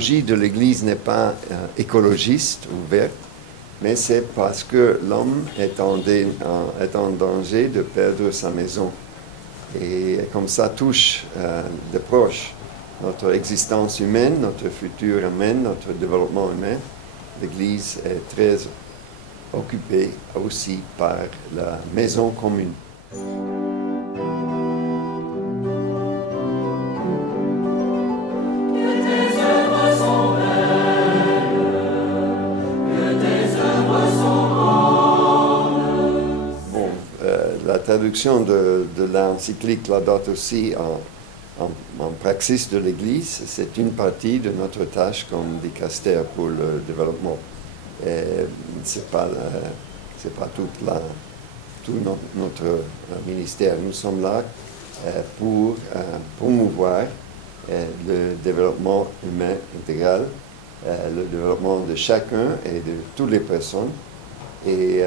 l'idéologie de l'Église n'est pas écologiste ou verte, mais c'est parce que l'homme est en danger de perdre sa maison. Et comme ça touche de proche notre existence humaine, notre futur humain, notre développement humain, l'Église est très occupée aussi par la maison commune. La traduction de l'encyclique Laudato Si en praxis de l'Église, c'est une partie de notre tâche comme dicaster pour le développement. Ce n'est pas tout notre ministère. Nous sommes là pour promouvoir le développement humain intégral, le développement de chacun et de toutes les personnes. Et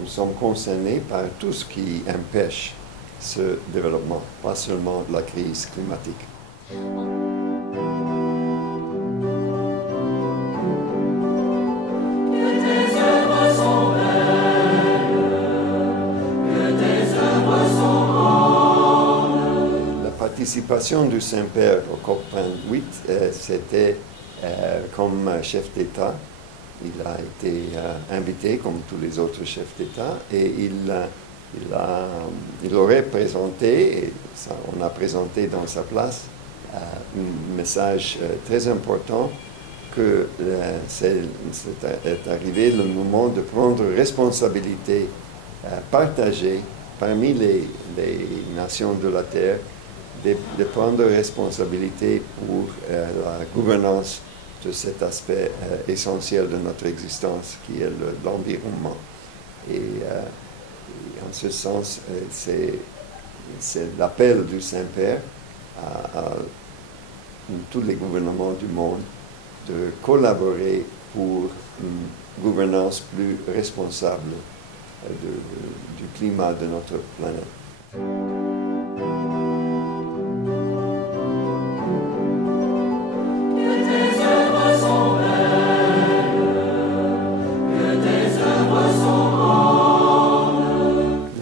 nous sommes concernés par tout ce qui empêche ce développement, pas seulement la crise climatique. La participation du Saint-Père au COP28, c'était comme chef d'État. Il a été invité comme tous les autres chefs d'État et il aurait présenté, et ça, on a présenté dans sa place, un message très important que c'est arrivé le moment de prendre responsabilité partagée parmi les nations de la Terre, de prendre responsabilité pour la gouvernance de cet aspect essentiel de notre existence qui est l'environnement. Et en ce sens, c'est l'appel du Saint-Père à tous les gouvernements du monde de collaborer pour une gouvernance plus responsable du climat de notre planète.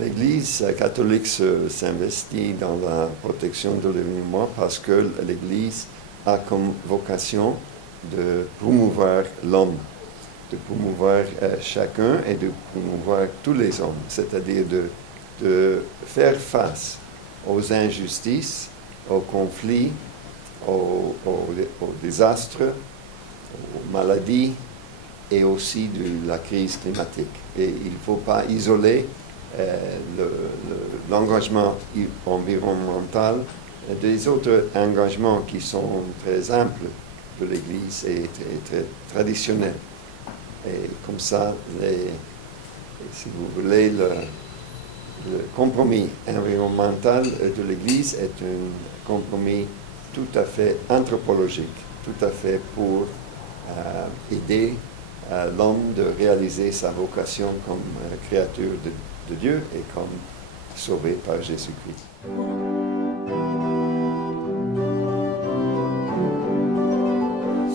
L'Église catholique s'investit dans la protection de l'environnement parce que l'Église a comme vocation de promouvoir l'homme, de promouvoir chacun et de promouvoir tous les hommes, c'est-à-dire de faire face aux injustices, aux conflits, aux désastres, aux maladies et aussi de la crise climatique. Et il ne faut pas isoler l'engagement environnemental des autres engagements qui sont très amples de l'Église et très traditionnels. Et comme ça, si vous voulez, le compromis environnemental de l'Église est un compromis tout à fait anthropologique, tout à fait pour aider l'homme de réaliser sa vocation comme créature de Dieu et comme sauvé par Jésus-Christ.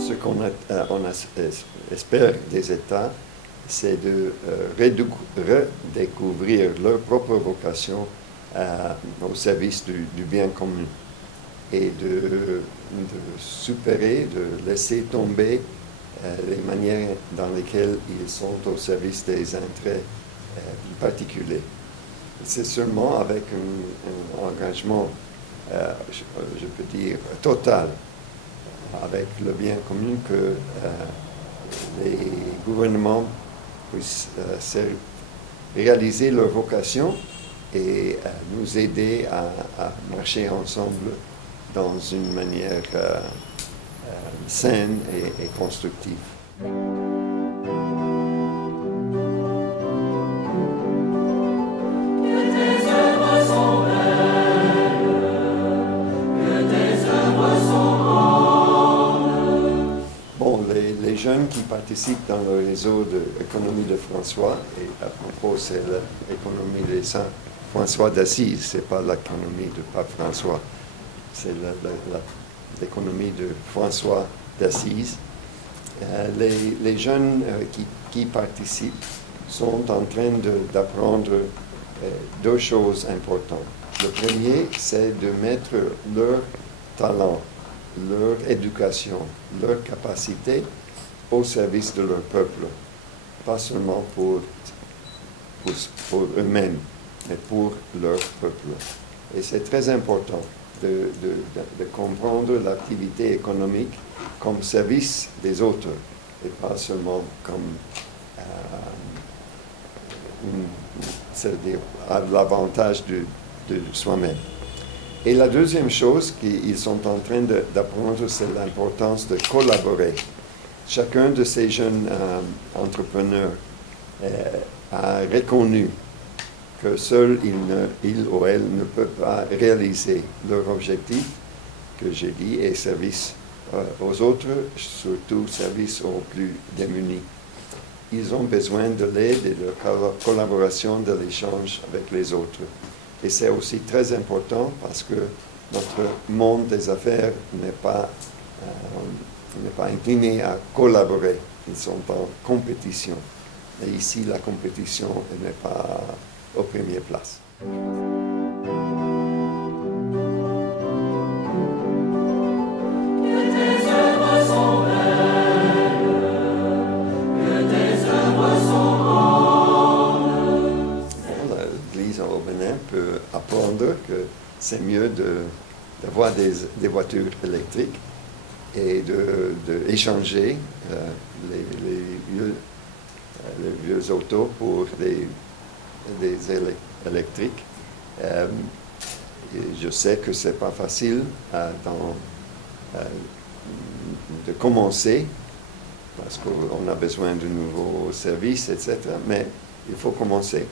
Ce qu'on espère des États, c'est de redécouvrir leur propre vocation au service du bien commun et de supérer, de laisser tomber les manières dans lesquelles ils sont au service des intérêts particuliers. C'est seulement avec un engagement, je peux dire, total, avec le bien commun que les gouvernements puissent réaliser leur vocation et nous aider à marcher ensemble dans une manière saine et constructive. Bon, les jeunes qui participent dans le réseau de l'économie de François, et à propos, c'est l'économie des saints François d'Assise, ce n'est pas l'économie de Pape François. C'est l'économie de François d'Assise. Les jeunes qui participent sont en train d'apprendre deux choses importantes. Le premier, c'est de mettre leur talent, leur éducation, leur capacité au service de leur peuple, pas seulement pour eux-mêmes, mais pour leur peuple. Et c'est très important de comprendre l'activité économique comme service des autres et pas seulement comme c'est-à-dire à l'avantage de soi-même. Et la deuxième chose qu'ils sont en train d'apprendre, c'est l'importance de collaborer. Chacun de ces jeunes entrepreneurs a reconnu que seul il ou elle ne peut pas réaliser leur objectif, que j'ai dit, et service aux autres, surtout service aux plus démunis. Ils ont besoin de l'aide et de la collaboration, de l'échange avec les autres. Et c'est aussi très important parce que notre monde des affaires n'est pas incliné à collaborer. Ils sont en compétition. Et ici, la compétition n'est pas aux premières places. L'Église au Bénin peut apprendre que c'est mieux d'avoir des voitures électriques et d'échanger les vieux autos pour des électriques. Je sais que ce n'est pas facile de commencer parce qu'on a besoin de nouveaux services, etc. Mais il faut commencer.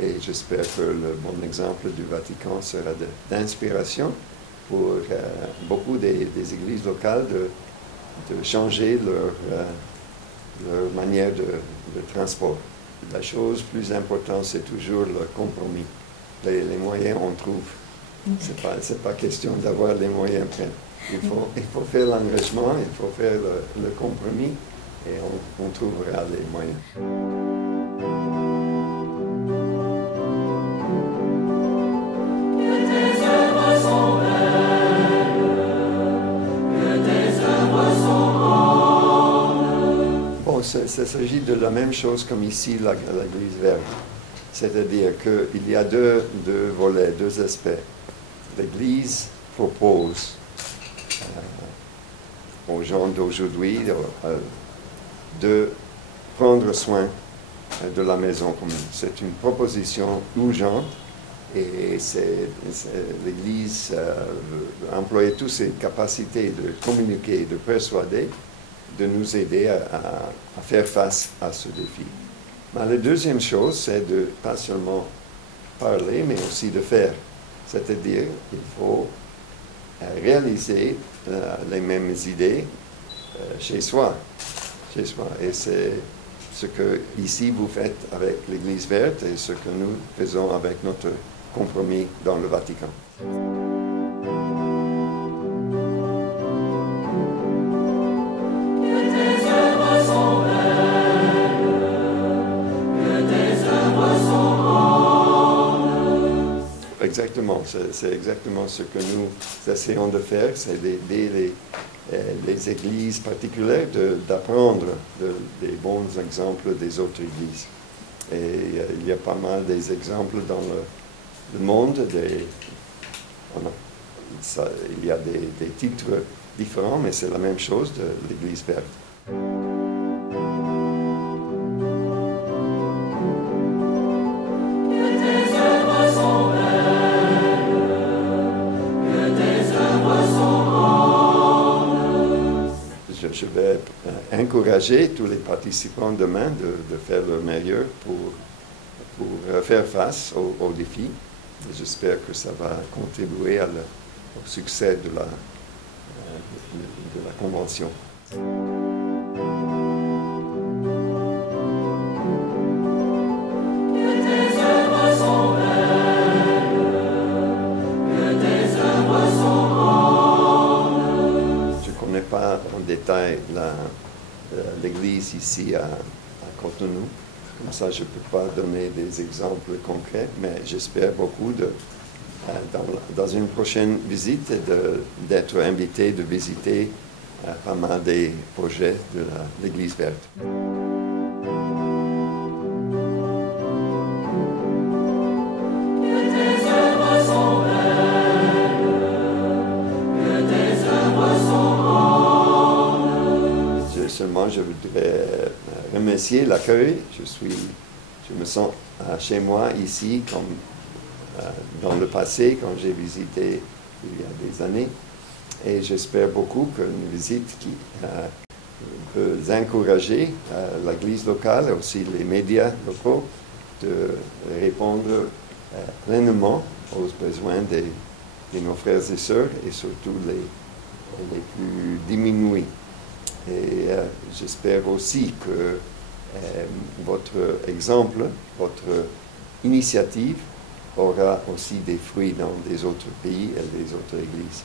Et j'espère que le bon exemple du Vatican sera d'inspiration pour beaucoup des églises locales de changer leur manière de transport. La chose plus importante, c'est toujours le compromis. Les moyens, on trouve. C'est pas question d'avoir les moyens prêts. Il faut faire l'engagement, il faut faire le compromis et on trouvera les moyens. Il s'agit de la même chose comme ici, l'Église verte. C'est-à-dire qu'il y a deux volets, deux aspects. L'Église propose aux gens d'aujourd'hui de prendre soin de la maison commune. C'est une proposition urgente et l'Église a employé toutes ses capacités de communiquer, de persuader, de nous aider à faire face à ce défi. Mais la deuxième chose, c'est de pas seulement parler, mais aussi de faire. C'est-à-dire qu'il faut réaliser les mêmes idées chez soi. Et c'est ce que ici vous faites avec l'Église verte et ce que nous faisons avec notre compromis dans le Vatican. Exactement, c'est exactement ce que nous essayons de faire, c'est d'aider les églises particulières d'apprendre des bons exemples des autres églises. Et il y a pas mal des exemples dans le monde, il y a des titres différents, mais c'est la même chose de l'Église verte. Je vais encourager tous les participants demain de faire leur meilleur pour faire face aux défis. J'espère que ça va contribuer au succès de la convention. détail l'église ici à Cotonou. Comme ça, je ne peux pas donner des exemples concrets, mais j'espère beaucoup dans une prochaine visite d'être invité de visiter pas mal des projets de l'Église verte. Seulement, je voudrais remercier l'accueil. Je me sens chez moi ici, comme dans le passé, quand j'ai visité il y a des années. Et j'espère beaucoup qu'une visite qui peut encourager l'Église locale et aussi les médias locaux de répondre pleinement aux besoins de nos frères et sœurs et surtout les plus diminués. Et j'espère aussi que votre exemple, votre initiative aura aussi des fruits dans des autres pays et des autres églises.